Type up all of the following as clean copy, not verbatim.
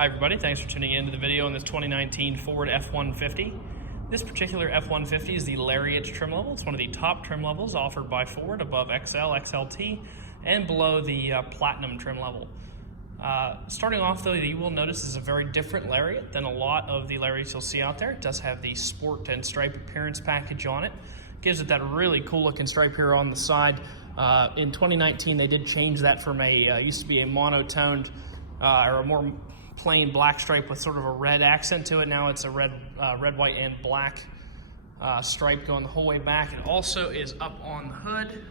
Hi everybody, thanks for tuning in to the video on this 2019 Ford F-150. This particular F-150 is the LARIAT trim level. It's one of the top trim levels offered by Ford, above XL, XLT, and below the Platinum trim level. Starting off though, you will notice is a very different LARIAT than a lot of the LARIATs you'll see out there. It does have the sport and stripe appearance package on it. Gives it that really cool looking stripe here on the side. In 2019 they did change that from a, used to be a monotoned or a more plain black stripe with sort of a red accent to it. Now it's a red, white, and black stripe going the whole way back. It also is up on the hood.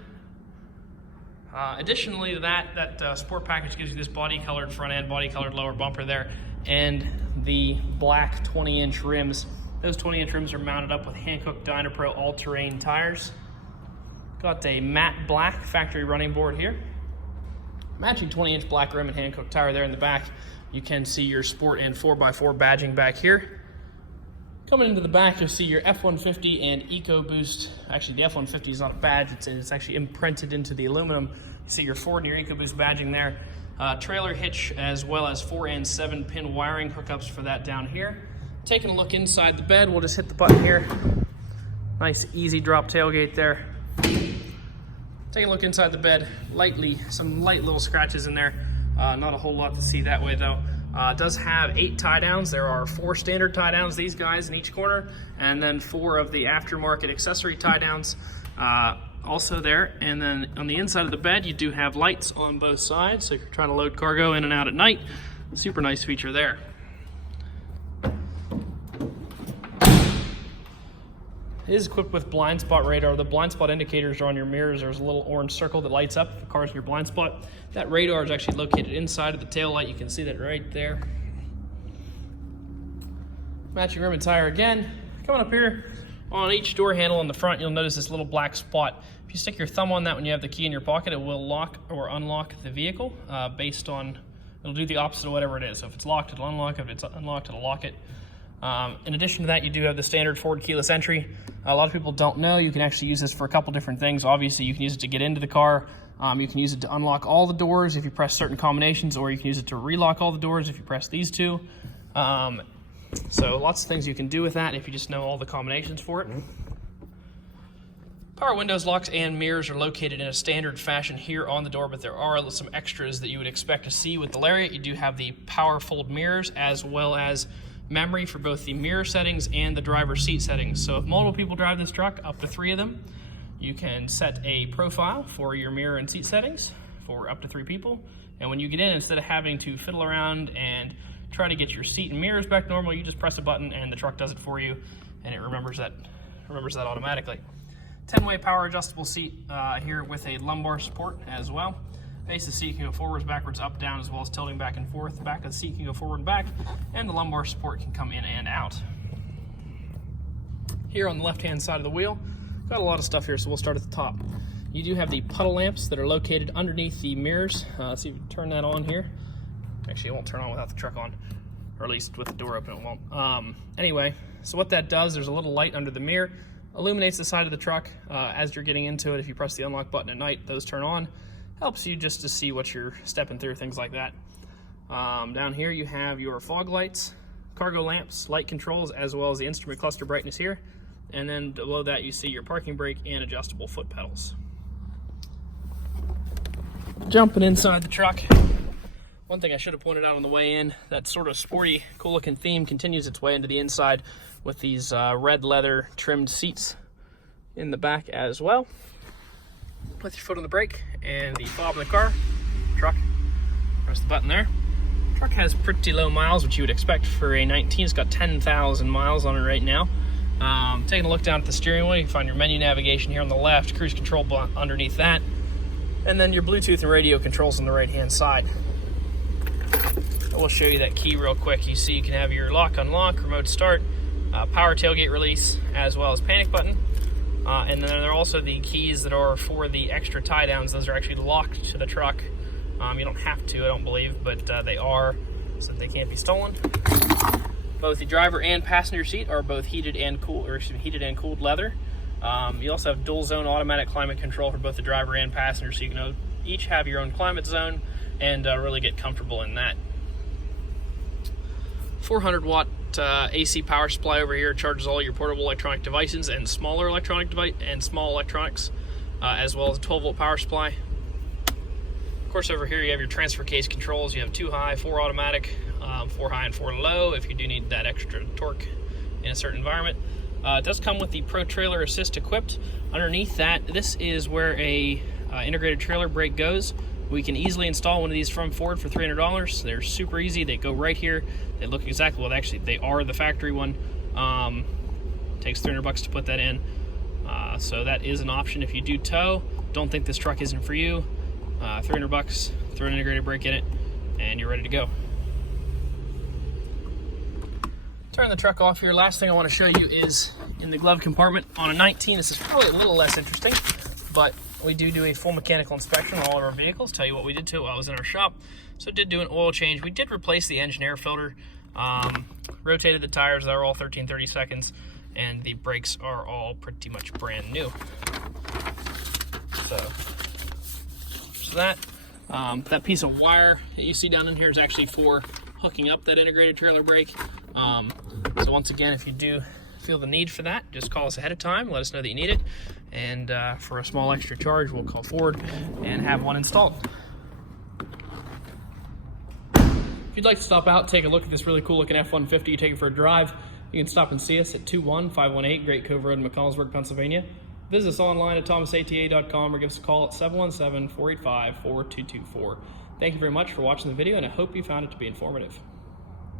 Additionally to that sport package gives you this body colored front end, body colored lower bumper there, and the black 20-inch rims. Those 20-inch rims are mounted up with Hankook Dynapro all-terrain tires. Got a matte black factory running board here. Matching 20-inch black rim and Hankook tire there in the back. You can see your Sport and 4x4 badging back here. Coming into the back, you'll see your F-150 and EcoBoost. Actually, the F-150 is not a badge, it's actually imprinted into the aluminum. You see your Ford and your EcoBoost badging there. Trailer hitch, as well as 4 and 7 pin wiring hookups for that down here. Taking a look inside the bed, we'll just hit the button here. Nice easy drop tailgate there. Taking a look inside the bed, some light little scratches in there. Not a whole lot to see that way though. It does have 8 tie downs. There are 4 standard tie downs, these guys in each corner, and then 4 of the aftermarket accessory tie downs also there. And then on the inside of the bed, you do have lights on both sides. So if you're trying to load cargo in and out at night, super nice feature there. It is equipped with blind spot radar. The blind spot indicators are on your mirrors. There's a little orange circle that lights up if the car's in your blind spot. That radar is actually located inside of the tail light. You can see that right there. Matching rim and tire again. Coming up here on each door handle on the front, you'll notice this little black spot. If you stick your thumb on that when you have the key in your pocket, it will lock or unlock the vehicle based on, it'll do the opposite of whatever it is. So if it's locked, it'll unlock. If it's unlocked, it'll lock it. In addition to that, you do have the standard Ford keyless entry. A lot of people don't know you can actually use this for a couple different things. Obviously, you can use it to get into the car. You can use it to unlock all the doors if you press certain combinations, or you can use it to relock all the doors if you press these two. So lots of things you can do with that if you just know all the combinations for it. Power windows, locks, and mirrors are located in a standard fashion here on the door, but there are some extras that you would expect to see with the LARIAT. You do have the power fold mirrors, as well as memory for both the mirror settings and the driver's seat settings. So if multiple people drive this truck, up to 3 of them, you can set a profile for your mirror and seat settings for up to 3 people. And when you get in, instead of having to fiddle around and try to get your seat and mirrors back normal, you just press a button and the truck does it for you, and it remembers that automatically. 10-way power adjustable seat here with a lumbar support as well. Base of the seat can go forwards, backwards, up, down, as well as tilting back and forth. The back of the seat can go forward and back, and the lumbar support can come in and out. Here on the left-hand side of the wheel, got a lot of stuff here, so we'll start at the top. You do have the puddle lamps that are located underneath the mirrors. Let's see if we can turn that on here. Actually, it won't turn on without the truck on, or at least with the door open, it won't. Anyway, so what that does, there's a little light under the mirror, illuminates the side of the truck as you're getting into it. If you press the unlock button at night, those turn on. Helps you just to see what you're stepping through, things like that. Down here you have your fog lights, cargo lamps, light controls, as well as the instrument cluster brightness here. And then below that you see your parking brake and adjustable foot pedals. Jumping inside the truck. One thing I should have pointed out on the way in, that sort of sporty, cool looking theme continues its way into the inside with these red leather trimmed seats in the back as well. With your foot on the brake and the fob in the truck, press the button there. Truck has pretty low miles, which you would expect for a 19. It's got 10,000 miles on it right now. Taking a look down at the steering wheel, you can find your menu navigation here on the left, cruise control underneath that, and then your Bluetooth and radio controls on the right-hand side. I will show you that key real quick. You see you can have your lock, unlock, remote start, power tailgate release, as well as panic button. And then there are also the keys that are for the extra tie downs. Those are actually locked to the truck. You don't have to, I don't believe, but they are, so they can't be stolen. Both the driver and passenger seat are both heated and cooled leather. You also have dual zone automatic climate control for both the driver and passenger, so you can each have your own climate zone and really get comfortable in that. 400 watt AC power supply over here. Charges all your portable electronic devices and smaller electronic small electronics, as well as a 12 volt power supply. Of course, over here you have your transfer case controls. You have 2 high, 4 automatic, 4 high and 4 low if you do need that extra torque in a certain environment. It does come with the Pro Trailer Assist equipped. Underneath that, this is where a integrated trailer brake goes. We can easily install one of these from Ford for $300. They're super easy. They go right here. They look exactly, well, actually they are the factory one. Takes $300 to put that in. So that is an option if you do tow. Don't think this truck isn't for you. $300, throw an integrated brake in it, and you're ready to go. Turn the truck off here. Last thing I want to show you is in the glove compartment on a 19. This is probably a little less interesting, but we do a full mechanical inspection on all of our vehicles. Tell you what we did to it while I was in our shop. So did do an oil change. We did replace the engine air filter, rotated the tires. They were all 13/32, and the brakes are all pretty much brand new. So that piece of wire that you see down in here is actually for hooking up that integrated trailer brake. So once again, if you do feel the need for that, just call us ahead of time, let us know that you need it, and for a small extra charge, we'll call Ford and have one installed. If you'd like to stop out, take a look at this really cool looking F-150, take it for a drive, you can stop and see us at 21518 Great Cove Road in McConnellsburg, Pennsylvania. Visit us online at thomasata.com or give us a call at 717-485-4224. Thank you very much for watching the video, and I hope you found it to be informative.